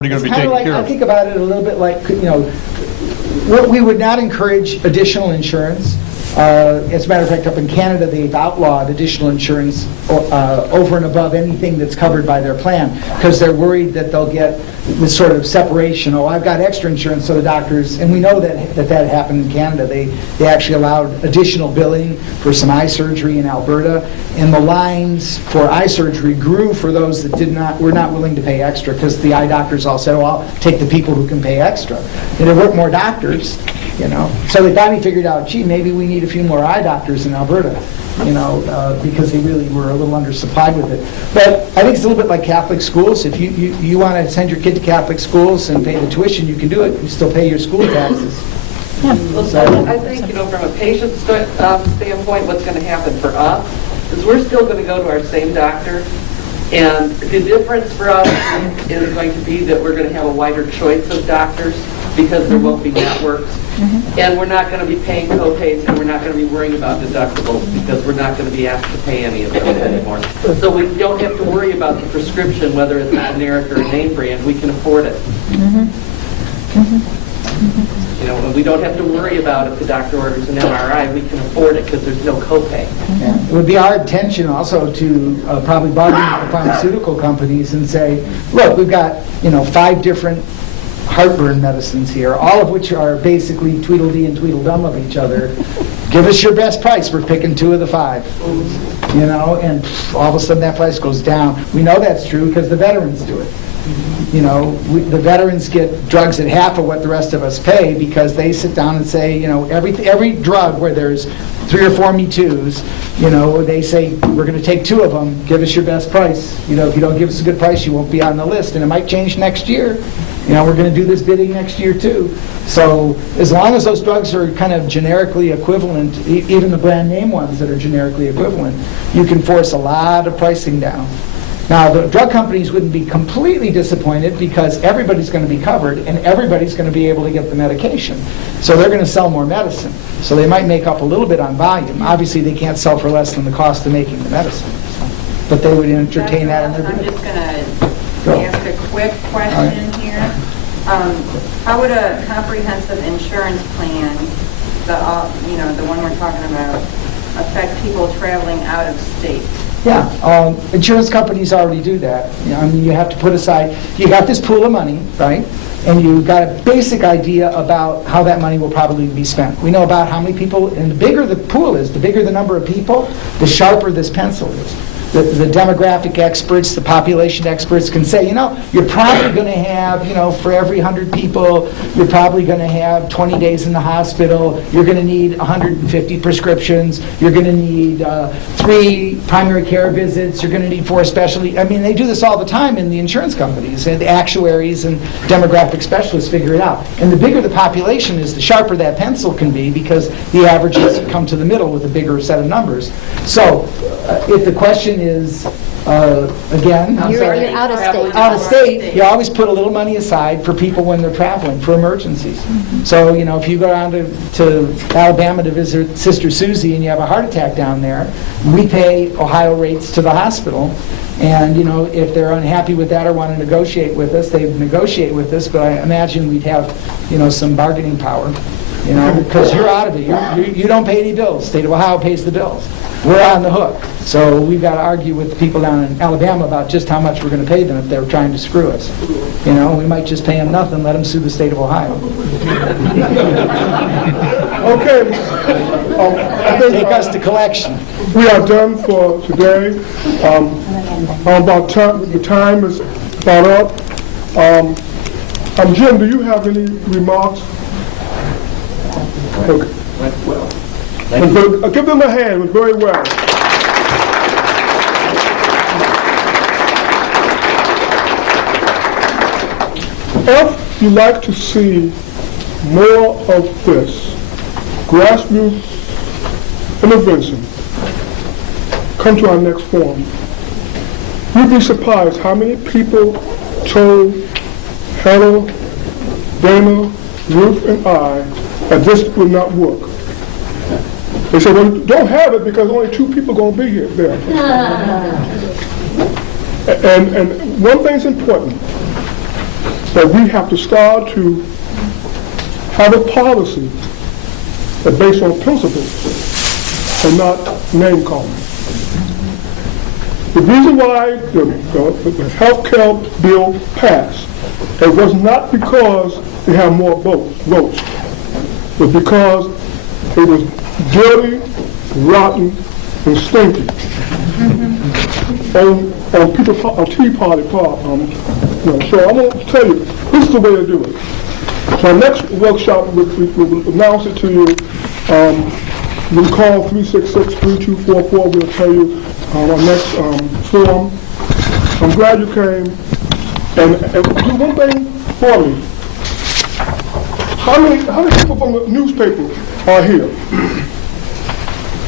going to be Kind taken of like, care I of. think about it a little bit like, we would not encourage additional insurance. As a matter of fact, up in Canada, they've outlawed additional insurance over and above anything that's covered by their plan, because they're worried that they'll get this sort of separation. Oh, I've got extra insurance, so the doctors, and we know that happened in Canada. They actually allowed additional billing for some eye surgery in Alberta, and the lines for eye surgery grew for those that were not willing to pay extra, because the eye doctors all said, oh, I'll take the people who can pay extra. And there weren't more doctors. So they finally figured out, gee, maybe we need a few more eye doctors in Alberta, because they really were a little undersupplied with it. But I think it's a little bit like Catholic schools. If you want to send your kid to Catholic schools and pay the tuition, you can do it. You still pay your school taxes. Well, I think, from a patient standpoint, what's going to happen for us is we're still going to go to our same doctor. And the difference for us is going to be that we're going to have a wider choice of doctors, because there won't be networks. And we're not going to be paying co-pays, and we're not going to be worrying about deductibles, because we're not going to be asked to pay any of those anymore. So we don't have to worry about the prescription, whether it's a generic or a name brand. We can afford it. And we don't have to worry about if the doctor orders an MRI. We can afford it because there's no copay. Yeah. It would be our intention also to probably bargain with the pharmaceutical companies and say, look, we've got 5 different heartburn medicines here, all of which are basically Tweedledee and Tweedledum of each other. Give us your best price. We're picking 2 of the 5. And all of a sudden that price goes down. We know that's true because the veterans do it. The veterans get drugs at half of what the rest of us pay, because they sit down and say, every drug where there's 3 or 4 Me Too's, they say, we're going to take 2 of them, give us your best price. If you don't give us a good price, you won't be on the list, and it might change next year. We're going to do this bidding next year too. So as long as those drugs are kind of generically equivalent, even the brand name ones that are generically equivalent, you can force a lot of pricing down. Now, the drug companies wouldn't be completely disappointed, because everybody's going to be covered and everybody's going to be able to get the medication. So they're going to sell more medicine. So they might make up a little bit on volume. Obviously, they can't sell for less than the cost of making the medicine. But they would entertain that in their I'm bid. just going to ask a quick question here. How would a comprehensive insurance plan, the one we're talking about, affect people traveling out of state? Yeah, insurance companies already do that. You have to put aside, you got this pool of money, right? And you've got a basic idea about how that money will probably be spent. We know about how many people, and the bigger the pool is, the bigger the number of people, the sharper this pencil is. The demographic experts, the population experts can say, you're probably going to have, for every 100 people, you're probably going to have 20 days in the hospital, you're going to need 150 prescriptions, you're going to need 3 primary care visits, you're going to need 4 specialty. They do this all the time in the insurance companies, and the actuaries and demographic specialists figure it out. And the bigger the population is, the sharper that pencil can be, because the averages come to the middle with a bigger set of numbers. So, if the question is, again, You're out of state. out of state, you always put a little money aside for people when they're traveling, for emergencies. So, if you go down to Alabama to visit Sister Susie and you have a heart attack down there, we pay Ohio rates to the hospital. And, if they're unhappy with that or want to negotiate with us, they negotiate with us, but I imagine we'd have, some bargaining power, because you're out of it. You don't pay any bills. State of Ohio pays the bills. We're on the hook. So we've got to argue with the people down in Alabama about just how much we're going to pay them if they're trying to screw us. We might just pay them nothing, let them sue the state of Ohio. Okay. Take us to collection. We are done for today. About time, the time is about up. Jim, do you have any remarks? Okay. Well, Give them a hand. It was very well. If you like to see more of this grassroots intervention, come to our next forum. You'd be surprised how many people told Hannah, Dana, Ruth, and I that this would not work. They said, well, don't have it because only 2 people are going to be here there. And one thing's important. that we have to start to have a policy that's based on principles and not name calling. The reason why the health care bill passed, it was not because they have more votes. It was because it was dirty, rotten, and stinky. On Tea Party part. So I want to tell you, this is the way to do it. So our next workshop, we will announce it to you. We'll call 366-3244. We'll tell you our next forum. I'm glad you came. And do one thing for me. How many people from the newspaper are here?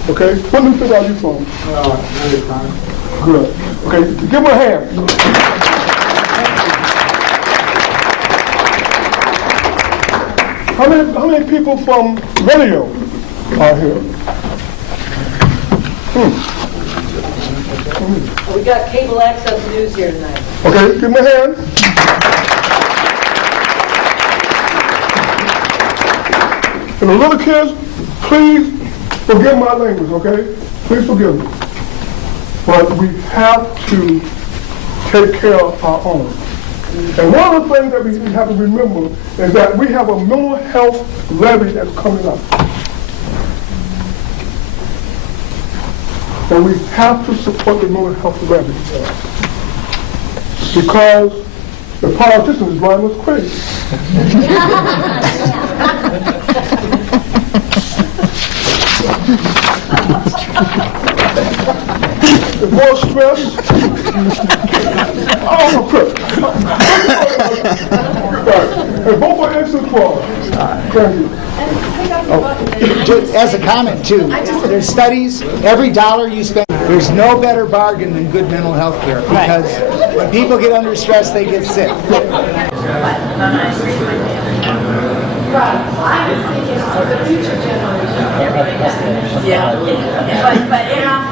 Okay, what newspaper are you from? Good. Okay, give them a hand. How many people from radio are here? We got cable access news here tonight. Okay, give them a hand. And the little kids, please forgive my language, okay? Please forgive me. But we have to take care of our own. And one of the things that we have to remember is that we have a mental health levy that's coming up. And we have to support the mental health levy. Because the politicians drive us crazy. The more stress, I'm a prick. Right. And vote for instant fraud. Thank you. As a comment too, there's studies, every dollar you spend, there's no better bargain than good mental health care, because when people get under stress, they get sick. I was thinking for the future generation. Yeah. But yeah.